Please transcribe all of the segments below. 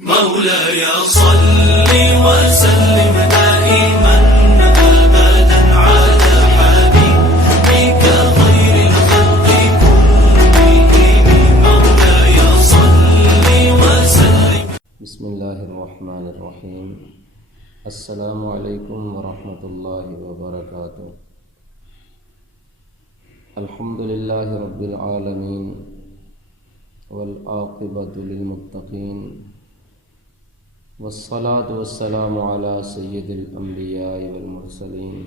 مولاي صل وسلم دائما أبدا على حبيبك خير الخلق كلهم مولاي صل وسلم. بسم الله الرحمن الرحيم. السلام عليكم ورحمة الله وبركاته. الحمد لله رب العالمين والعاقبة للمتقين والصلاة والسلام على سيد الأنبياء والمرسلين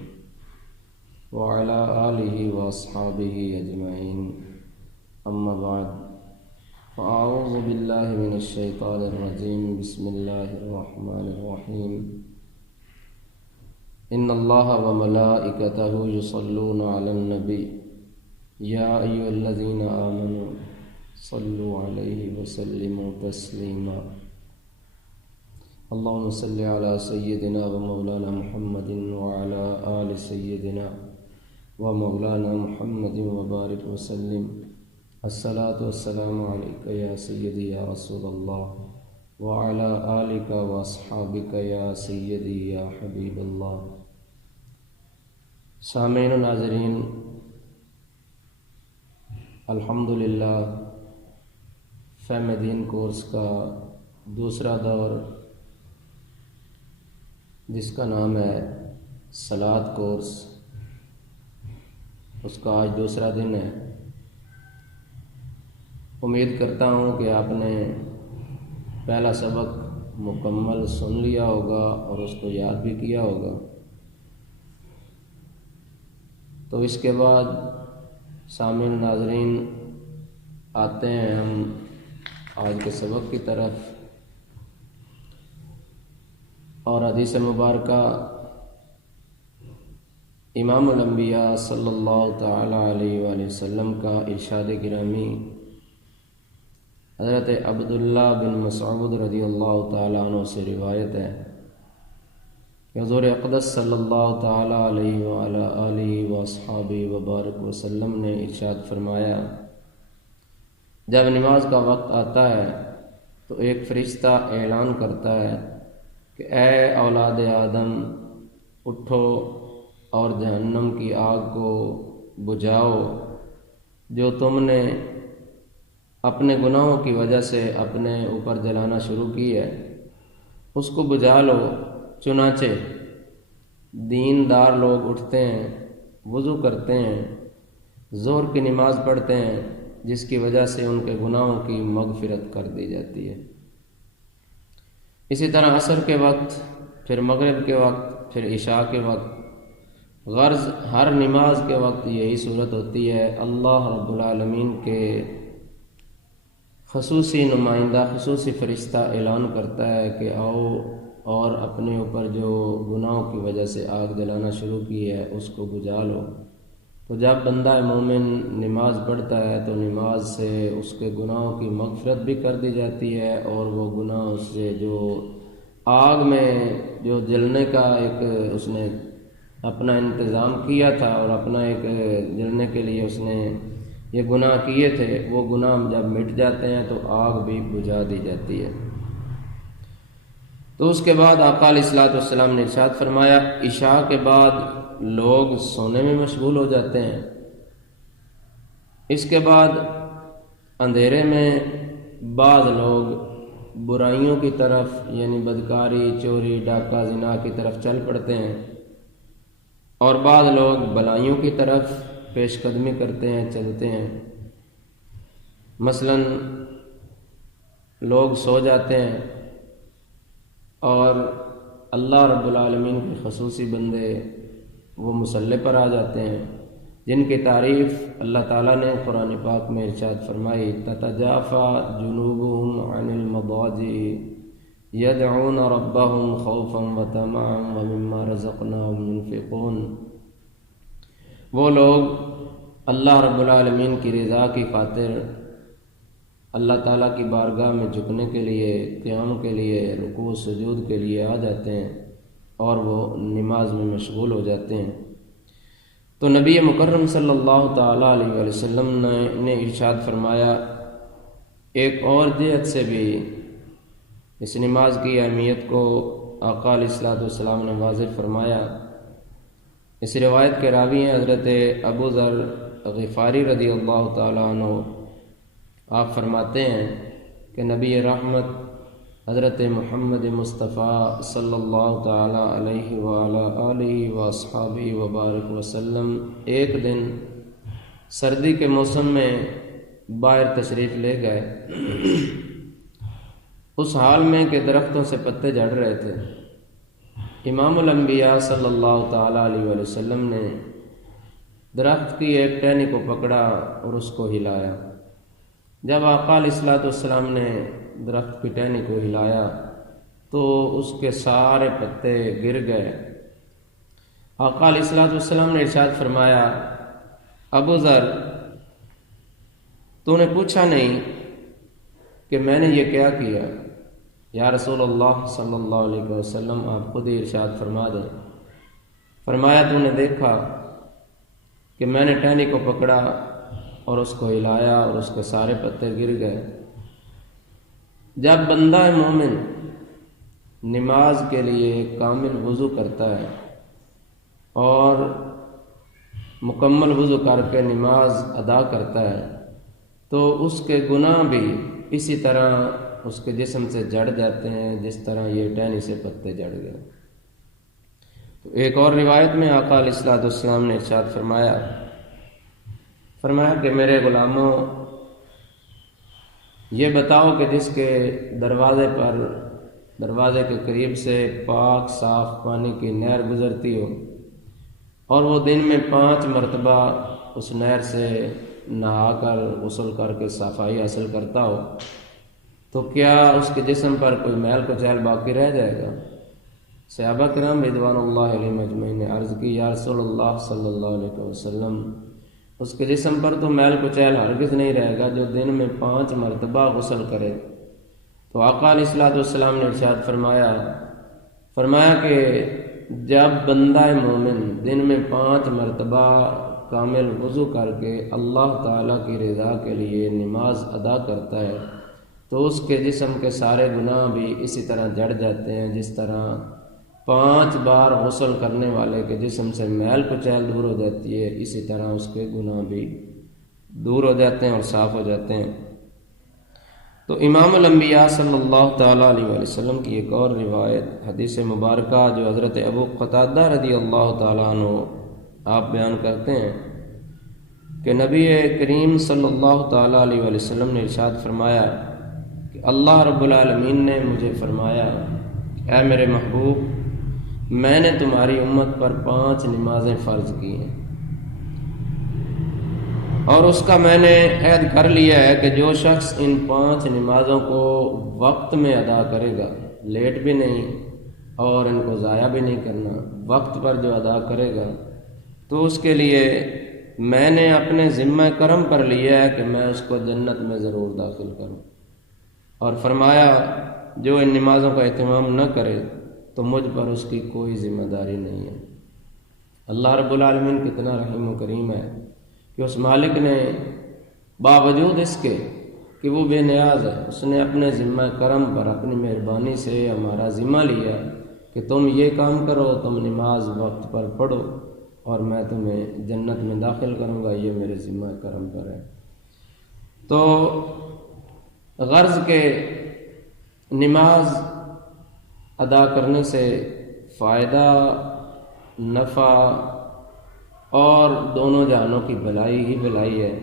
وعلى آله وأصحابه أجمعين. أما بعد، فأعوذ بالله من الشيطان الرجيم. بسم الله الرحمن الرحيم. إن الله وملائكته يصلون على النبي يا أيها الذين آمنوا صلوا عليه وسلموا تسليما. اللهم صل على سيدنا ومولانا محمد وعلى آل سيدنا ومولانا محمد وبارك وسلم. الصلاة والسلام عليك يا سيدي يا رسول الله وعلى آلك وأصحابك يا سيدي يا حبيب الله. سامعین و ناظرین، الحمدللہ فہم دین کورس کا دوسرا دور، جس کا نام ہے صلاۃ کورس، اس کا آج دوسرا دن ہے. امید کرتا ہوں کہ آپ نے پہلا سبق مکمل سن لیا ہوگا اور اس کو یاد بھی کیا ہوگا. تو اس کے بعد سامعین ناظرین آتے ہیں ہم آج کے سبق کی طرف. اور حدیث مبارکہ امام الانبیاء صلی اللہ تعالی علیہ وآلہ وسلم کا ارشاد گرامی حضرت عبداللہ بن مسعود رضی اللہ تعالی عنہ سے روایت ہے کہ حضور اقدس صلی اللہ تعالی علیہ وآلہ آلہ واصحابہ وبارک وسلم نے ارشاد فرمایا، جب نماز کا وقت آتا ہے تو ایک فرشتہ اعلان کرتا ہے کہ اے اولاد آدم، اٹھو اور جہنم کی آگ کو بجھاؤ جو تم نے اپنے گناہوں کی وجہ سے اپنے اوپر جلانا شروع کی ہے، اس کو بجھا لو. چنانچہ دیندار لوگ اٹھتے ہیں، وضو کرتے ہیں، ظہر کی نماز پڑھتے ہیں، جس کی وجہ سے ان کے گناہوں کی مغفرت کر دی جاتی ہے. اسی طرح عصر کے وقت، پھر مغرب کے وقت، پھر عشاء کے وقت، غرض ہر نماز کے وقت یہی صورت ہوتی ہے. اللہ رب العالمین کے خصوصی نمائندہ، خصوصی فرشتہ اعلان کرتا ہے کہ آؤ اور اپنے اوپر جو گناہوں کی وجہ سے آگ جلانا شروع کی ہے اس کو بجھا لو. تو جب بندہ مومن نماز پڑھتا ہے تو نماز سے اس کے گناہوں کی مغفرت بھی کر دی جاتی ہے، اور وہ گناہ اس سے جو آگ میں جو جلنے کا ایک اس نے اپنا انتظام کیا تھا اور اپنا ایک جلنے کے لیے اس نے یہ گناہ کیے تھے، وہ گناہ جب مٹ جاتے ہیں تو آگ بھی بجھا دی جاتی ہے. تو اس کے بعد آقا علیہ الصلوۃ والسلام نے ارشاد فرمایا، عشاء کے بعد لوگ سونے میں مشغول ہو جاتے ہیں. اس کے بعد اندھیرے میں بعض لوگ برائیوں کی طرف، یعنی بدکاری، چوری، ڈاکہ، زنا کی طرف چل پڑتے ہیں، اور بعض لوگ بلائیوں کی طرف پیش قدمی کرتے ہیں، چلتے ہیں. مثلا لوگ سو جاتے ہیں اور اللہ رب العالمین کے خصوصی بندے وہ مصلی پر آ جاتے ہیں، جن کی تعریف اللہ تعالیٰ نے قرآن پاک میں ارشاد فرمائی، تتجافی جنوبهم عن المضاجع يدعون ربهم خوفا وطمعا ومما رزقناهم ينفقون. وہ لوگ اللہ رب العالمین کی رضا کی خاطر اللہ تعالیٰ کی بارگاہ میں جھکنے کے لیے، قیام کے لیے، رکوع سجود کے لیے آ جاتے ہیں اور وہ نماز میں مشغول ہو جاتے ہیں. تو نبی مکرم صلی اللہ تعالیٰ علیہ وآلہ وسلم نے ارشاد فرمایا ایک اور جہت سے بھی اس نماز کی اہمیت کو آقا علیہ الصلوۃ والسلام نے واضح فرمایا۔ اس روایت کے راوی ہیں حضرت ابو ذر غفاری رضی اللہ تعالیٰ عنہ۔ آپ فرماتے ہیں کہ نبی رحمت حضرت محمد مصطفیٰ صلی اللہ تعالیٰ علیہ وآلہ آلہ واصحابہ وبارک وسلم ایک دن سردی کے موسم میں باہر تشریف لے گئے، اس حال میں کہ درختوں سے پتے جھڑ رہے تھے۔ امام الانبیاء صلی اللہ تعالیٰ علیہ وآلہ وسلم نے درخت کی ایک ٹہنی کو پکڑا اور اس کو ہلایا۔ جب آقا علیہ الصلوۃ والسلام نے درخت کی ٹہنی کو ہلایا تو اس کے سارے پتے گر گئے۔ آقا علیہ الصلوۃ والسلام نے ارشاد فرمایا، ابو ذر، تو نے پوچھا نہیں کہ میں نے یہ کیا کیا؟ یا رسول اللہ صلی اللہ علیہ وسلم، آپ خود ہی ارشاد فرما دیں۔ فرمایا، تو نے دیکھا کہ میں نے ٹہنی کو پکڑا اور اس کو ہلایا اور اس کے سارے پتے گر گئے۔ جب بندہ مومن نماز کے لیے کامل وضو کرتا ہے اور مکمل وضو کر کے نماز ادا کرتا ہے تو اس کے گناہ بھی اسی طرح اس کے جسم سے جڑ جاتے ہیں جس طرح یہ ٹہنی سے پتے جڑ گئے۔ تو ایک اور روایت میں آقا علیہ الصلوۃ والسلام نے ارشاد فرمایا کہ میرے غلاموں، یہ بتاؤ کہ جس کے دروازے کے قریب سے پاک صاف پانی کی نہر گزرتی ہو اور وہ دن میں 5 مرتبہ اس نہر سے نہا کر غسل کر کے صفائی حاصل کرتا ہو تو کیا اس کے جسم پر کوئی میل کچیل باقی رہ جائے گا؟ صحابہ کرام رضوان اللہ علیہم اجمعین نے عرض کی، یا رسول اللہ صلی اللہ علیہ وسلم، اس کے جسم پر تو میل کچیل ہرگز نہیں رہے گا جو دن میں 5 مرتبہ غسل کرے۔ تو آقا علیہ الصلوۃ والسلام نے ارشاد فرمایا کہ جب بندہ مومن دن میں 5 مرتبہ کامل وضو کر کے اللہ تعالیٰ کی رضا کے لیے نماز ادا کرتا ہے تو اس کے جسم کے سارے گناہ بھی اسی طرح جڑ جاتے ہیں جس طرح 5 بار غسل کرنے والے کے جسم سے میل کچیل دور ہو جاتی ہے، اسی طرح اس کے گناہ بھی دور ہو جاتے ہیں اور صاف ہو جاتے ہیں۔ تو امام الانبیاء صلی اللہ تعالیٰ علیہ وآلہ وسلم کی ایک اور روایت حدیث مبارکہ جو حضرت ابو قتادہ رضی اللہ تعالیٰ عنہ آپ بیان کرتے ہیں کہ نبی کریم صلی اللہ تعالیٰ علیہ وآلہ وسلم نے ارشاد فرمایا کہ اللہ رب العالمین نے مجھے فرمایا، اے میرے محبوب، میں نے تمہاری امت پر 5 نمازیں فرض کی ہیں اور اس کا میں نے عہد کر لیا ہے کہ جو شخص ان 5 نمازوں کو وقت میں ادا کرے گا، لیٹ بھی نہیں اور ان کو ضائع بھی نہیں کرنا، وقت پر جو ادا کرے گا تو اس کے لیے میں نے اپنے ذمہ کرم پر لیا ہے کہ میں اس کو جنت میں ضرور داخل کروں، اور فرمایا جو ان نمازوں کا اہتمام نہ کرے تو مجھ پر اس کی کوئی ذمہ داری نہیں ہے۔ اللہ رب العالمین کتنا رحیم و کریم ہے کہ اس مالک نے باوجود اس کے کہ وہ بے نیاز ہے، اس نے اپنے ذمہ کرم پر اپنی مہربانی سے ہمارا ذمہ لیا کہ تم یہ کام کرو، تم نماز وقت پر پڑھو اور میں تمہیں جنت میں داخل کروں گا، یہ میرے ذمہ کرم پر ہے۔ تو غرض کے نماز ادا کرنے سے فائدہ، نفع اور دونوں جہانوں کی بھلائی ہی بھلائی ہے۔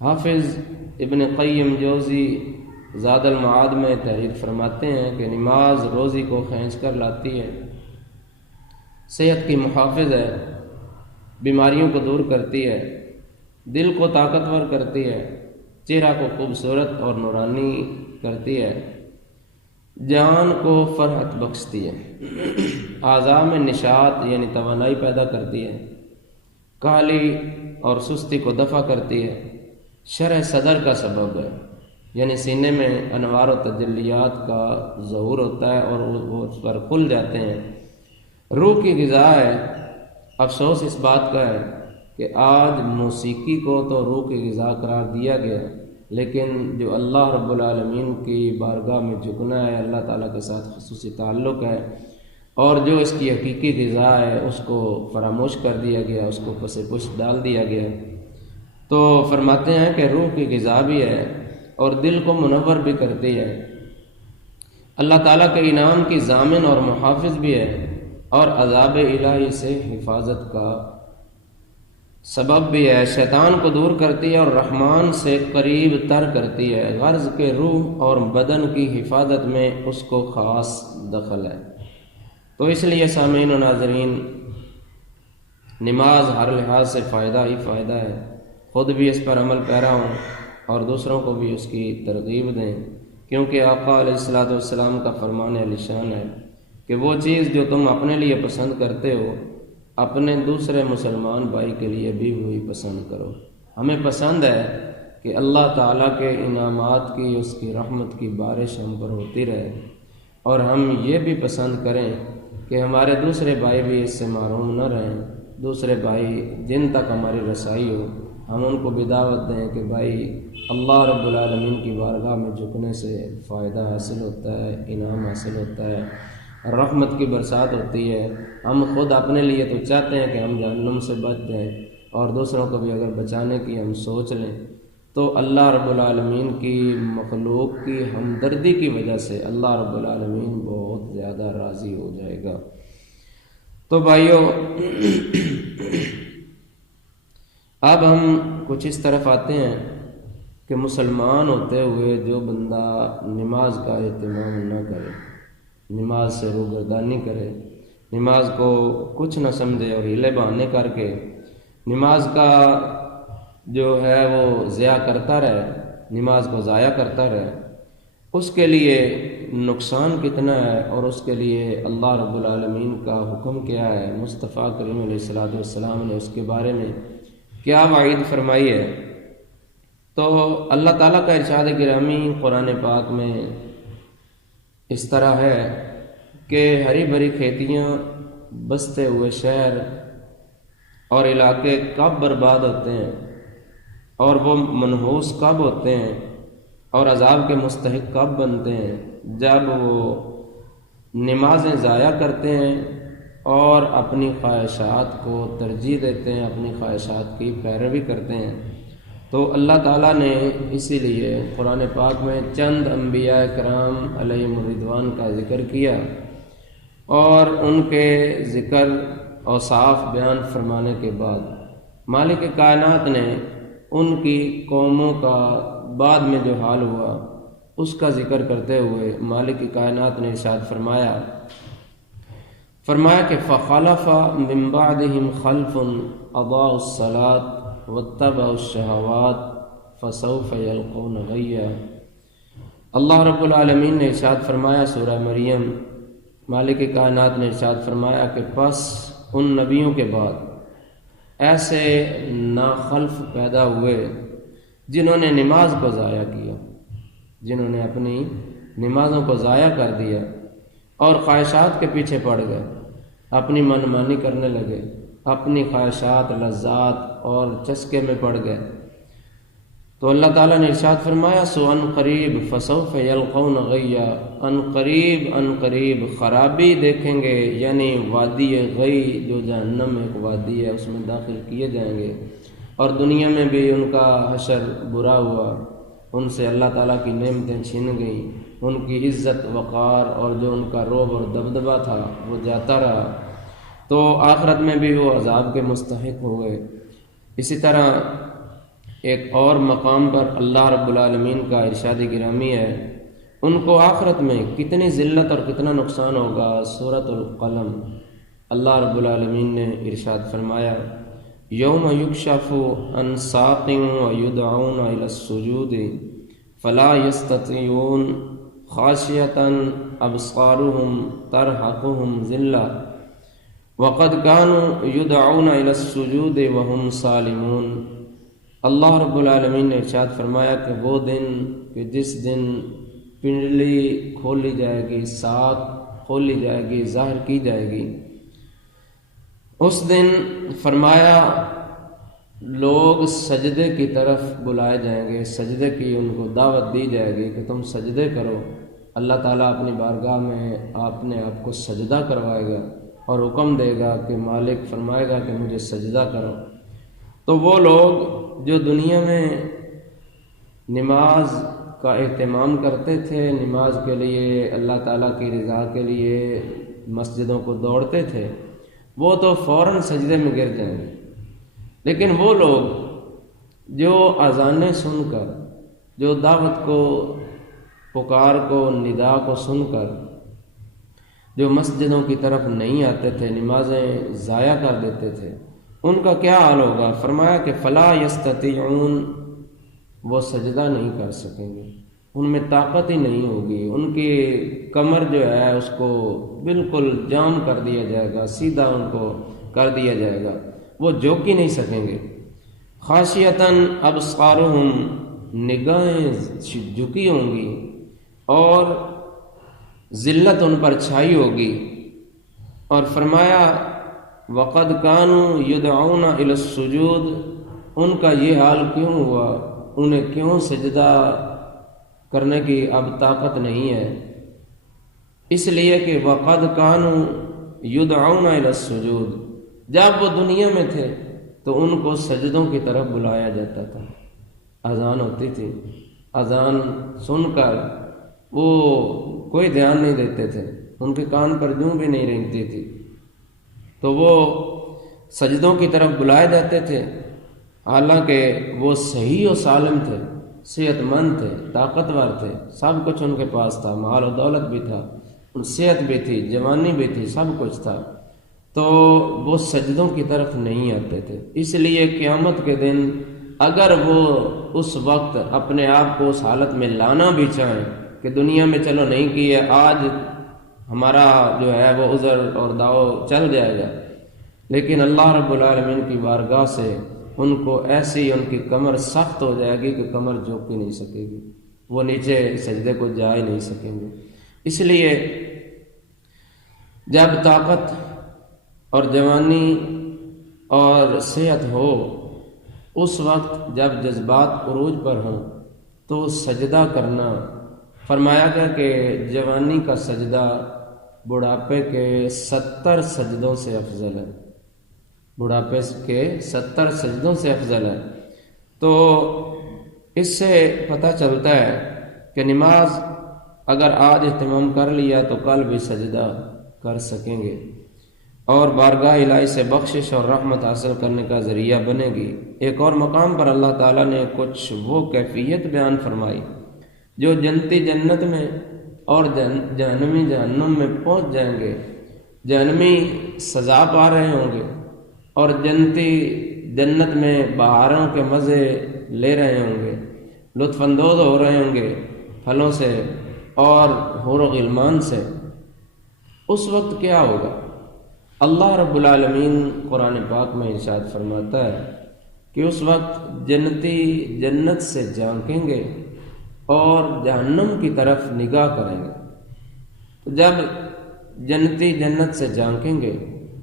حافظ ابن قیم جوزی زاد المعاد میں تحریر فرماتے ہیں کہ نماز روزی کو کھینچ کر لاتی ہے، صحت کی محافظ ہے، بیماریوں کو دور کرتی ہے، دل کو طاقتور کرتی ہے، چہرہ کو خوبصورت اور نورانی کرتی ہے، جان کو فرحت بخشتی ہے، اعضاء میں نشاط یعنی توانائی پیدا کرتی ہے، کاہلی اور سستی کو دفع کرتی ہے، شرح صدر کا سبب ہے، یعنی سینے میں انوار و تجلیات کا ظہور ہوتا ہے اور وہ اس پر کھل جاتے ہیں، روح کی غذا ہے۔ افسوس اس بات کا ہے کہ آج موسیقی کو تو روح کی غذا قرار دیا گیا، لیکن جو اللہ رب العالمین کی بارگاہ میں جھکنا ہے، اللہ تعالیٰ کے ساتھ خصوصی تعلق ہے، اور جو اس کی حقیقی غذا ہے اس کو فراموش کر دیا گیا، اس کو پس پش ڈال دیا گیا، تو فرماتے ہیں کہ روح کی غذا بھی ہے اور دل کو منور بھی کرتی ہے، اللہ تعالیٰ کے انعام کی ضامن اور محافظ بھی ہے، اور عذاب الہی سے حفاظت کا سبب بھی ہے، شیطان کو دور کرتی ہے اور رحمان سے قریب تر کرتی ہے، غرض کے روح اور بدن کی حفاظت میں اس کو خاص دخل ہے۔ تو اس لیے سامعین و ناظرین، نماز ہر لحاظ سے فائدہ ہی فائدہ ہے، خود بھی اس پر عمل پیرا ہوں اور دوسروں کو بھی اس کی ترغیب دیں، کیونکہ آقا علیہ الصلوۃ والسلام کا فرمان علی شان ہے کہ وہ چیز جو تم اپنے لیے پسند کرتے ہو اپنے دوسرے مسلمان بھائی کے لیے بھی وہی پسند کرو۔ ہمیں پسند ہے کہ اللہ تعالیٰ کے انعامات کی، اس کی رحمت کی بارش ہم پر ہوتی رہے، اور ہم یہ بھی پسند کریں کہ ہمارے دوسرے بھائی بھی اس سے محروم نہ رہیں، دوسرے بھائی جن تک ہماری رسائی ہو ہم ان کو بھی دعوت دیں کہ بھائی اللہ رب العالمین کی بارگاہ میں جھکنے سے فائدہ حاصل ہوتا ہے، انعام حاصل ہوتا ہے، رحمت کی برسات ہوتی ہے۔ ہم خود اپنے لیے تو چاہتے ہیں کہ ہم جہنم سے بچ جائیں، اور دوسروں کو بھی اگر بچانے کی ہم سوچ لیں تو اللہ رب العالمین کی مخلوق کی ہمدردی کی وجہ سے اللہ رب العالمین بہت زیادہ راضی ہو جائے گا۔ تو بھائیو، اب ہم کچھ اس طرف آتے ہیں کہ مسلمان ہوتے ہوئے جو بندہ نماز کا اہتمام نہ کرے، نماز سے روگردانی کرے، نماز کو کچھ نہ سمجھے اور ہیلے بہانے کر کے نماز کا جو ہے وہ ضیاع کرتا رہے، نماز کو ضائع کرتا رہے، اس کے لیے نقصان کتنا ہے، اور اس کے لیے اللہ رب العالمین کا حکم کیا ہے، مصطفیٰ کریم علیہ الصلوۃ والسلام نے اس کے بارے میں کیا وعید فرمائی ہے۔ تو اللہ تعالیٰ کا ارشاد گرامی قرآن پاک میں اس طرح ہے کہ ہری بھری کھیتیاں، بستے ہوئے شہر اور علاقے کب برباد ہوتے ہیں، اور وہ منحوس کب ہوتے ہیں اور عذاب کے مستحق کب بنتے ہیں، جب وہ نمازیں ضائع کرتے ہیں اور اپنی خواہشات کو ترجیح دیتے ہیں، اپنی خواہشات کی پیروی کرتے ہیں۔ تو اللہ تعالیٰ نے اسی لیے قرآن پاک میں چند انبیاء کرام علیہم الرضوان کا ذکر کیا، اور ان کے ذکر اوصاف بیان فرمانے کے بعد مالک کائنات نے ان کی قوموں کا بعد میں جو حال ہوا اس کا ذکر کرتے ہوئے مالک کائنات نے ارشاد فرمایا کہ فخلف من بعدهم خلف اضاعوا الصلاة واتبعوا الشهوات فسوف يلقون غیا۔ اللہ رب العالمین نے ارشاد فرمایا سورہ مریم، مالک کائنات نے ارشاد فرمایا کہ پس ان نبیوں کے بعد ایسے ناخلف پیدا ہوئے جنہوں نے نماز کو ضائع کیا، جنہوں نے اپنی نمازوں کو ضائع کر دیا اور خواہشات کے پیچھے پڑ گئے، اپنی من مانی کرنے لگے، اپنی خواہشات، لذات اور چسکے میں پڑ گئے۔ تو اللہ تعالیٰ نے ارشاد فرمایا سو ان قریب فسوف یلقون غیا، ان قریب خرابی دیکھیں گے، یعنی وادی غی جو جہنم ایک وادی ہے اس میں داخل کیے جائیں گے، اور دنیا میں بھی ان کا حشر برا ہوا، ان سے اللہ تعالیٰ کی نعمتیں چھین گئیں، ان کی عزت وقار اور جو ان کا رعب اور دبدبہ تھا وہ جاتا رہا، تو آخرت میں بھی وہ عذاب کے مستحق ہوئے۔ اسی طرح ایک اور مقام پر اللہ رب العالمین کا ارشاد گرامی ہے، ان کو آخرت میں کتنی ذلت اور کتنا نقصان ہوگا۔ سورۃ القلم، اللہ رب العالمین نے ارشاد فرمایا یوم یکشف عن ساق ویدعون الی السجود فلا یستطیعون خاشعۃ ابصارهم ترہقهم ذلہ وقد كانوا يدعون الی السجود وهم سالمون۔ اللہ رب العالمین نے ارشاد فرمایا کہ وہ دن کہ جس دن پنڈلی کھولی جائے گی، ساق کھولی جائے گی، ظاہر کی جائے گی، اس دن فرمایا لوگ سجدے کی طرف بلائے جائیں گے، سجدے کی ان کو دعوت دی جائے گی کہ تم سجدے کرو، اللہ تعالیٰ اپنی بارگاہ میں اپنے آپ کو سجدہ کروائے گا اور حکم دے گا کہ مالک فرمائے گا کہ مجھے سجدہ کرو۔ تو وہ لوگ جو دنیا میں نماز کا اہتمام کرتے تھے، نماز کے لیے اللہ تعالیٰ کی رضا کے لیے مسجدوں کو دوڑتے تھے، وہ تو فوراً سجدے میں گر جائیں گے۔ لیکن وہ لوگ جو اذانیں سن کر، جو دعوت کو، پکار کو، ندا کو سن کر جو مسجدوں کی طرف نہیں آتے تھے، نمازیں ضائع کر دیتے تھے، ان کا کیا حال ہوگا؟ فرمایا کہ فلا یستطیعون، وہ سجدہ نہیں کر سکیں گے، ان میں طاقت ہی نہیں ہوگی، ان کی کمر جو ہے اس کو بالکل جام کر دیا جائے گا، سیدھا ان کو کر دیا جائے گا، وہ جھک ہی نہیں سکیں گے۔ خاشیتاً ابصارہم، نگاہیں جھکی ہوں گی اور ذلت ان پر چھائی ہوگی۔ اور فرمایا وقد کانوا یدعون الی السجود، ان کا یہ حال کیوں ہوا، انہیں کیوں سجدہ کرنے کی اب طاقت نہیں ہے؟ اس لیے کہ وقد کانوا یدعون الی السجود، جب وہ دنیا میں تھے تو ان کو سجدوں کی طرف بلایا جاتا تھا، اذان ہوتی تھی، اذان سن کر وہ کوئی دھیان نہیں دیتے تھے، ان کے کان پر جوں بھی نہیں رینگتی تھی، تو وہ سجدوں کی طرف بلائے جاتے تھے، حالانکہ وہ صحیح و سالم تھے، صحت مند تھے، طاقتور تھے، سب کچھ ان کے پاس تھا، مال و دولت بھی تھا، صحت بھی تھی، جوانی بھی تھی، سب کچھ تھا، تو وہ سجدوں کی طرف نہیں آتے تھے۔ اس لیے قیامت کے دن اگر وہ اس وقت اپنے آپ کو اس حالت میں لانا بھی چاہیں کہ دنیا میں چلو نہیں کی ہے، آج ہمارا جو ہے وہ عذر اور داؤ چل جائے گا، لیکن اللہ رب العالمین کی بارگاہ سے ان کو ایسی ان کی کمر سخت ہو جائے گی کہ کمر جھک ہی نہیں سکے گی، وہ نیچے سجدے کو جا ہی نہیں سکیں گے۔ اس لیے جب طاقت اور جوانی اور صحت ہو، اس وقت جب جذبات عروج پر ہوں تو سجدہ کرنا، فرمایا گیا کہ جوانی کا سجدہ بڑھاپے کے 70 سجدوں سے افضل ہے، بڑھاپے کے 70 سجدوں سے افضل ہے۔ تو اس سے پتہ چلتا ہے کہ نماز اگر آج اہتمام کر لیا تو کل بھی سجدہ کر سکیں گے اور بارگاہ الہی سے بخشش اور رحمت حاصل کرنے کا ذریعہ بنے گی۔ ایک اور مقام پر اللہ تعالیٰ نے کچھ وہ کیفیت بیان فرمائی جو جنتی جنت میں اور جہنمی جہنم میں پہنچ جائیں گے، جہنمی سزا پا رہے ہوں گے اور جنتی جنت میں بہاروں کے مزے لے رہے ہوں گے، لطف اندوز ہو رہے ہوں گے پھلوں سے اور حور و غلمان سے۔ اس وقت کیا ہوگا؟ اللہ رب العالمین قرآن پاک میں ارشاد فرماتا ہے کہ اس وقت جنتی جنت سے جھانکیں گے اور جہنم کی طرف نگاہ کریں گے۔ تو جب جنتی جنت سے جھانکیں گے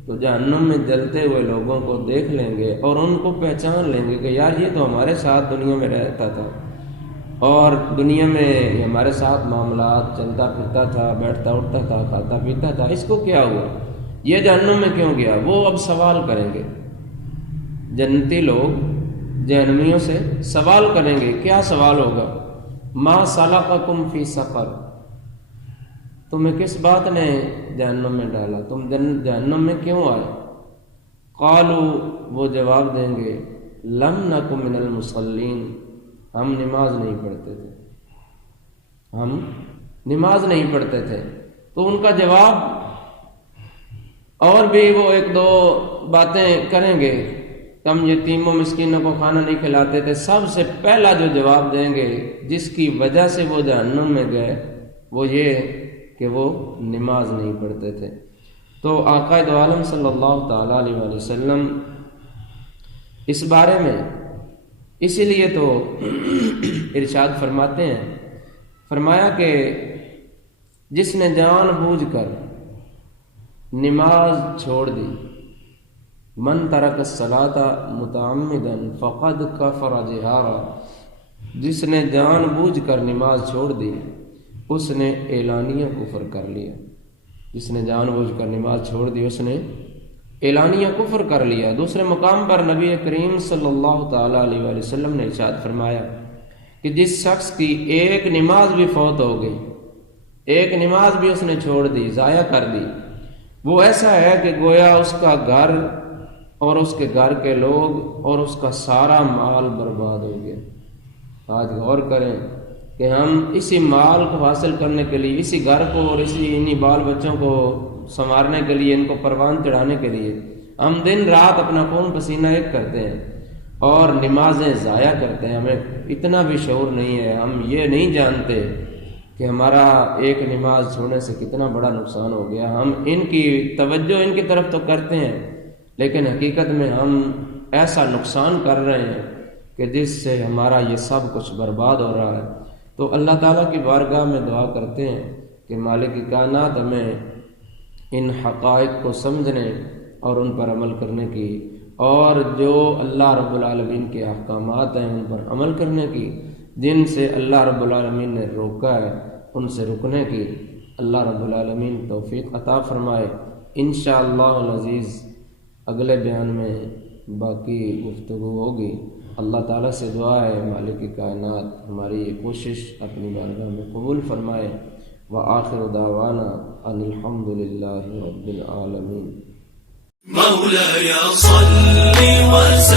تو جہنم میں جلتے ہوئے لوگوں کو دیکھ لیں گے اور ان کو پہچان لیں گے کہ یار یہ تو ہمارے ساتھ دنیا میں رہتا تھا اور دنیا میں ہمارے ساتھ معاملات چلتا پھرتا تھا، بیٹھتا اٹھتا تھا، کھاتا پیتا تھا، اس کو کیا ہوا، یہ جہنم میں کیوں گیا؟ وہ اب سوال کریں گے، جنتی لوگ جہنمیوں سے سوال کریں گے۔ کیا سوال ہوگا؟ ما سلککم فی سقر، تمہیں کس بات نے جہنم میں ڈالا، تم جہنم میں کیوں آئے؟ قالوا، وہ جواب دیں گے لم نک من المصلین، ہم نماز نہیں پڑھتے تھے، ہم نماز نہیں پڑھتے تھے۔ تو ان کا جواب، اور بھی وہ ایک دو باتیں کریں گے، ہم یتیموں مسکینوں کو کھانا نہیں کھلاتے تھے، سب سے پہلا جو جواب دیں گے جس کی وجہ سے وہ جہنم میں گئے وہ یہ کہ وہ نماز نہیں پڑھتے تھے۔ تو آقا دو عالم صلی اللہ تعالیٰ علیہ وآلہ وسلم اس بارے میں اسی لیے تو ارشاد فرماتے ہیں، فرمایا کہ جس نے جان بوجھ کر نماز چھوڑ دی، من ترک الصلاۃ متعمدا فقد کفر جہارا، جس نے جان بوجھ کر نماز چھوڑ دی اس نے اعلانیہ کفر کر لیا۔ جس نے جان بوجھ کر نماز چھوڑ دی اس نے اعلانیہ کفر کر لیا۔ دوسرے مقام پر نبی کریم صلی اللہ تعالیٰ علیہ وآلہ وسلم نے ارشاد فرمایا کہ جس شخص کی ایک نماز بھی فوت ہو گئی، ایک نماز بھی اس نے چھوڑ دی، ضائع کر دی، وہ ایسا ہے کہ گویا اس کا گھر اور اس کے گھر کے لوگ اور اس کا سارا مال برباد ہو گیا۔ آج غور کریں کہ ہم اسی مال کو حاصل کرنے کے لیے، اسی گھر کو اور انہی بال بچوں کو سنوارنے کے لیے، ان کو پروان چڑھانے کے لیے ہم دن رات اپنا خون پسینہ ایک کرتے ہیں اور نمازیں ضائع کرتے ہیں۔ ہمیں اتنا بھی شعور نہیں ہے، ہم یہ نہیں جانتے کہ ہمارا ایک نماز چھوڑنے سے کتنا بڑا نقصان ہو گیا۔ ہم ان کی توجہ ان کی طرف تو کرتے ہیں، لیکن حقیقت میں ہم ایسا نقصان کر رہے ہیں کہ جس سے ہمارا یہ سب کچھ برباد ہو رہا ہے۔ تو اللہ تعالیٰ کی بارگاہ میں دعا کرتے ہیں کہ مالک کائنات ہمیں ان حقائق کو سمجھنے اور ان پر عمل کرنے کی، اور جو اللہ رب العالمین کے احکامات ہیں ان پر عمل کرنے کی، جن سے اللہ رب العالمین نے روکا ہے ان سے رکنے کی اللہ رب العالمین توفیق عطا فرمائے۔ انشاءاللہ العزیز اگلے بیان میں باقی گفتگو ہوگی۔ اللہ تعالیٰ سے دعا ہے مالک کائنات ہماری یہ کوشش اپنی بارگاہ میں قبول فرمائے۔ وآخر دعوانا ان الحمد للہ رب العالمین۔ مولاي صل وسلم